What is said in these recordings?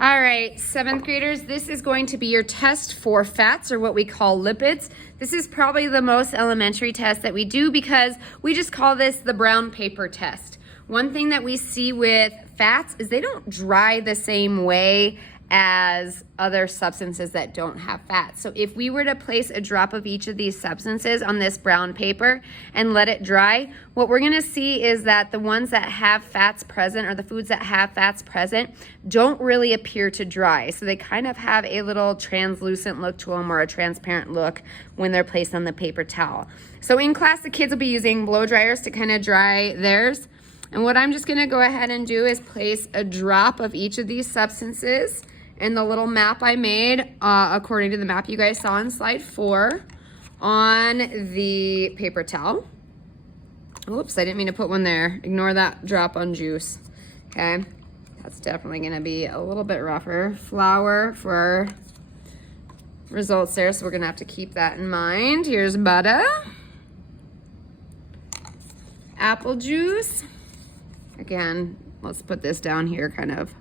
All right, seventh graders, this is going to be your test for fats, or what we call lipids. This is probably the most elementary test that we do because we just call this the brown paper test. One thing that we see with fats is they don't dry the same way as other substances that don't have fat. So if we were to place a drop of each of these substances on this brown paper and let it dry, what we're gonna see is that the ones that have fats present, or the foods that have fats present, don't really appear to dry. So they kind of have a little translucent look to them, or a transparent look when they're placed on the paper towel. So in class, the kids will be using blow dryers to kind of dry theirs. And what I'm just gonna go ahead and do is place a drop of each of these substances and the little map I made, according to the map you guys saw in slide 4, on the paper towel. Oops, I didn't mean to put one there. Ignore that drop on juice, okay? That's definitely gonna be a little bit rougher. Flour for our results there, so we're gonna have to keep that in mind. Here's butter. Apple juice. Again, let's put this down here kind of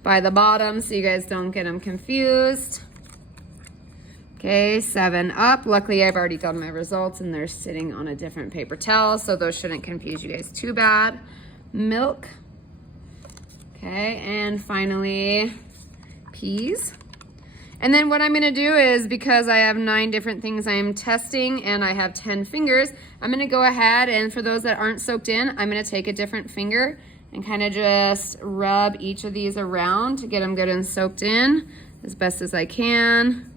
by the bottom so you guys don't get them confused. Okay, 7-Up. Luckily, I've already done my results and they're sitting on a different paper towel, so those shouldn't confuse you guys too bad. Milk. Okay, and finally, peas. And then what I'm gonna do is, because I have 9 different things I'm testing and I have 10 fingers, I'm gonna go ahead and, for those that aren't soaked in, I'm gonna take a different finger and kind of just rub each of these around to get them good and soaked in as best as I can.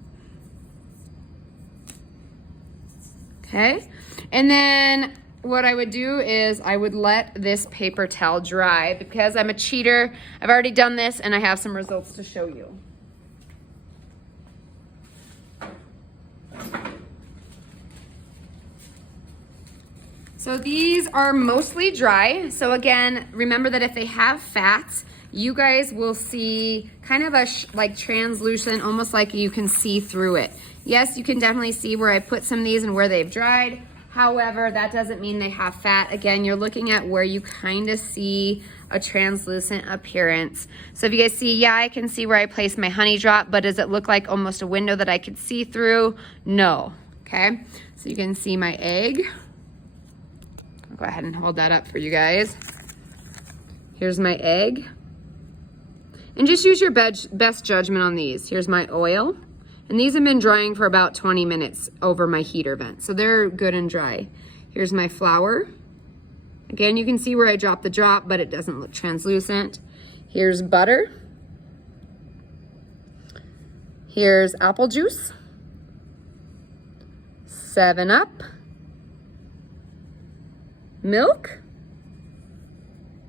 Okay, and then what I would do is I would let this paper towel dry. Because I'm a cheater, I've already done this and I have some results to show you. So these are mostly dry. So again, remember that if they have fats, you guys will see kind of a like translucent, almost like you can see through it. Yes, you can definitely see where I put some of these and where they've dried. However, that doesn't mean they have fat. Again, you're looking at where you kind of see a translucent appearance. So if you guys see, yeah, I can see where I placed my honey drop, but does it look like almost a window that I could see through? No, okay? So you can see my egg. I'll go ahead and hold that up for you guys. Here's my egg. And just use your best judgment on these. Here's my oil. And these have been drying for about 20 minutes over my heater vent. So they're good and dry. Here's my flour. Again, you can see where I dropped the drop, but it doesn't look translucent. Here's butter. Here's apple juice. 7-Up. Milk.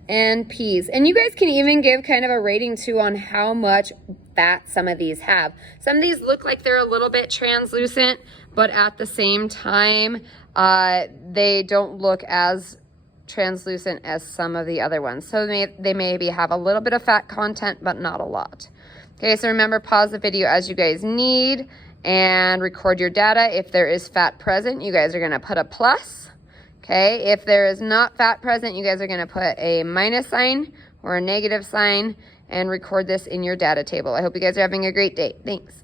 And peas. And you guys can even give kind of a rating too on how much fat some of these have. Some of these look like they're a little bit translucent, but at the same time, they don't look as translucent as some of the other ones. So they maybe have a little bit of fat content, but not a lot. Okay, so remember, pause the video as you guys need and record your data. If there is fat present, you guys are gonna put a plus. Okay, if there is not fat present, you guys are gonna put a minus sign or a negative sign and record this in your data table. I hope you guys are having a great day. Thanks.